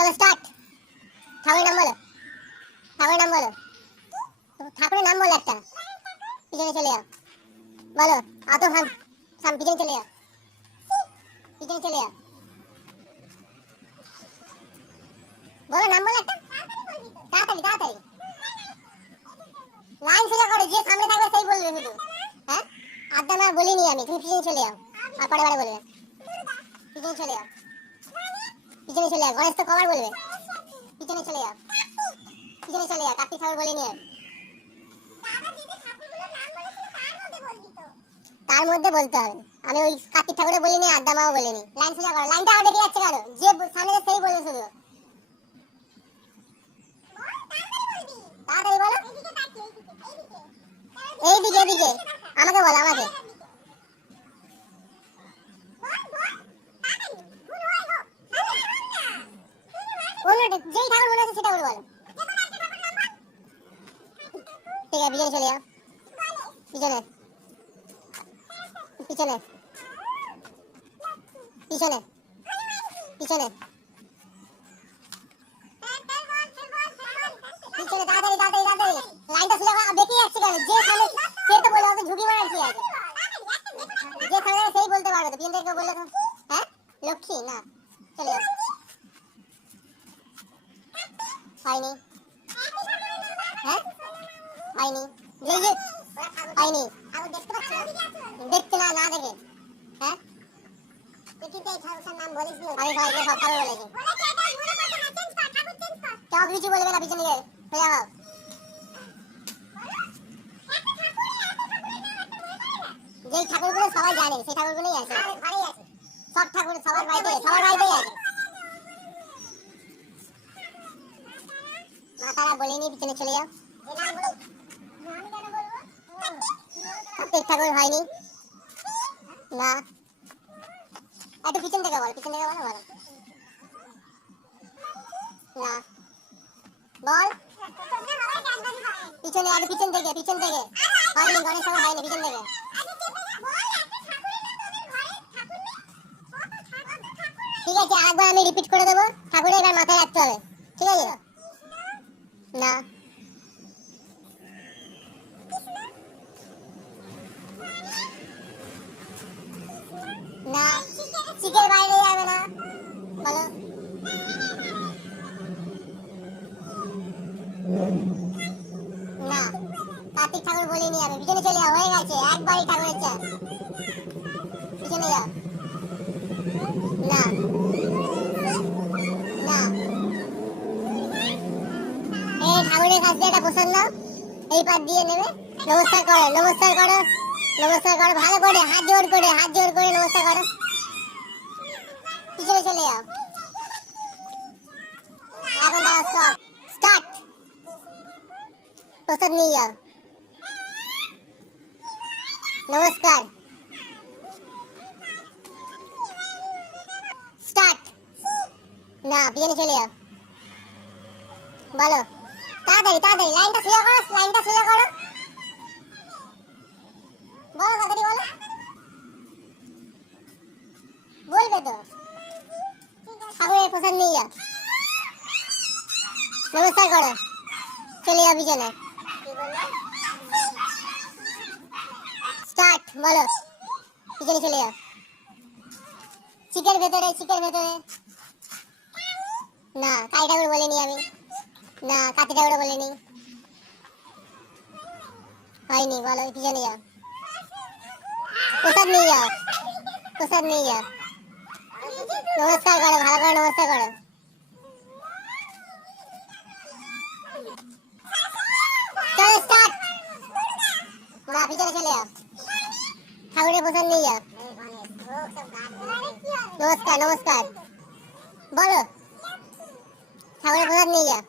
চলো স্টার্ট। ঠাকুরের নাম বলো, ঠাকুরের নাম বলো, ঠাকুরের নাম বলো একটা। পিছনে চলে যাও, বলো। আতো হাম সাম, পিছনে চলে যাও, পিছনে চলে যাও, বলো নাম বলো একটা, তাড়াতাড়ি তাড়াতাড়ি। লাইন সোজা করো, যে সামনে থাকবে সেই বলবে শুধু। হ্যাঁ, আড্ডা না বলিনি আমি, তুমি পিছনে চলে যাও, আর পরে বারে বলবে। পিছনে চলে যাও, পিছনে চলে যাও, গণেশ তো কবার বলবে। পিছনে চলে যাও, পিছনে চলে যাও, কার্তিক ঠাকুর বলিনি আমি। তার মধ্যে বলতে হবে, আমি ওই কার্তিক ঠাকুরে বলিনি, আড্ডা মাও বলিনি। লাইন সোজা করো, লাইনটা আবার বেরিয়ে যাচ্ছে কেন, যে সামনে সেই বলবে শুধু। তাড়াতাড়ি বলো, এইদিকে এইদিকে, আমাকে বলো আমাকে। যেই ঠাকুর মনে আছে সেটা বলো। ঠিক আছে, পিছনে চলে যাও, পিছনে পিছনে পিছনে পিছনে পিছনে, তাড়াতাড়ি তাড়াতাড়ি তাড়াতাড়ি। লাইনটা সোজা করো, বেরিয়ে যাচ্ছে কেন, যে সামনে সে তো বলে, অত ঝুঁকি মারার কি আছে। যে সামনে সেই বলতে পারবে তো, পিছন থেকে বললে তো। হ্যাঁ, লক্ষ্মী না, চলে যাও। হয়নি, হ্যাঁ হয়নি, হয়নি, দেখতে না না দেখে। হ্যাঁ, নাম বলিস, আমি সবাইকে সব ঠাকুর বলেছি। কেউ কিছু বলবে না, পিছনে গিয়ে সোজা হও। যেই ঠাকুরগুলো সবাই জানে সেই ঠাকুরগুলোই আছে, সব ঠাকুর সবার বাড়িতে, সবার বাড়িতেই আছে। মা তারা বলেনি, পিছনে চলে যাও। কার্তিক ঠাকুর হয়নি, না। একটু পিছন থেকে বল, পিছন থেকে বলো, বলো না, বল। পিছনে, আগে পিছন থেকে, পিছন থেকে হয়নি, গণেশ ঠাকুর হয়নি, পিছন থেকে। ঠিক আছে, আরেকবার আমি রিপিট করে দেবো, ঠাকুরের এবার মাথায় রাখতে হবে, ঠিক আছে? না, না, শিখের বাইরে যাবে না, বলো। না, কার্তিক ঠাকুর বলিনি আমি, পিছনে চলে যাও, হয়ে গেছে একবারই ঠাকুরের চাল, পিছনে যাও। না, না, এই ঠাকুরের কাছ দিয়ে একটা প্রসাদ নাও, এই পাত দিয়ে নেবে, নমস্কার করো, নমস্কার করো, নমস্কার করো ভালো করে, হাত জোর করে, হাত জোর করে নমস্কার করো, পিছনে চলে যাও। এখন দাঁড়াও, স্টপ, স্টার্ট। প্রসাদ নিয়ে যাও, নমস্কার, স্টার্ট। না, পিছনে চলে যাও, বলো। তাড়াতাড়ি তাড়াতাড়ি, লাইনটা সোজা করো, লাইনটা সোজা করো, বলো তাড়াতাড়ি বলো, বলবে তো। ঠাকুরের প্রসাদ নিয়ে যাও, নমস্কার করো, চলে যাও পিছনে, স্টার্ট, বলো। পিছনে চলে যাও, চিকের ভেতরে, চিকের ভেতরে। না, কালী ঠাকুর বলিনি আমি, না, কাতি ঠাকুর বলিনি, হয়নি, বলো। পিছনে যাও, প্রসাদ নিয়ে যাও, প্রসাদ নিয়ে যাও, নমস্কার করো, ভালো করে নমস্কার করো, চলো স্টার্ট। না, পিছনে চলে যাও, ঠাকুরের প্রসাদ নিয়ে যাও, নমস্কার নমস্কার, বলো। ঠাকুরের প্রসাদ নিয়ে যাও।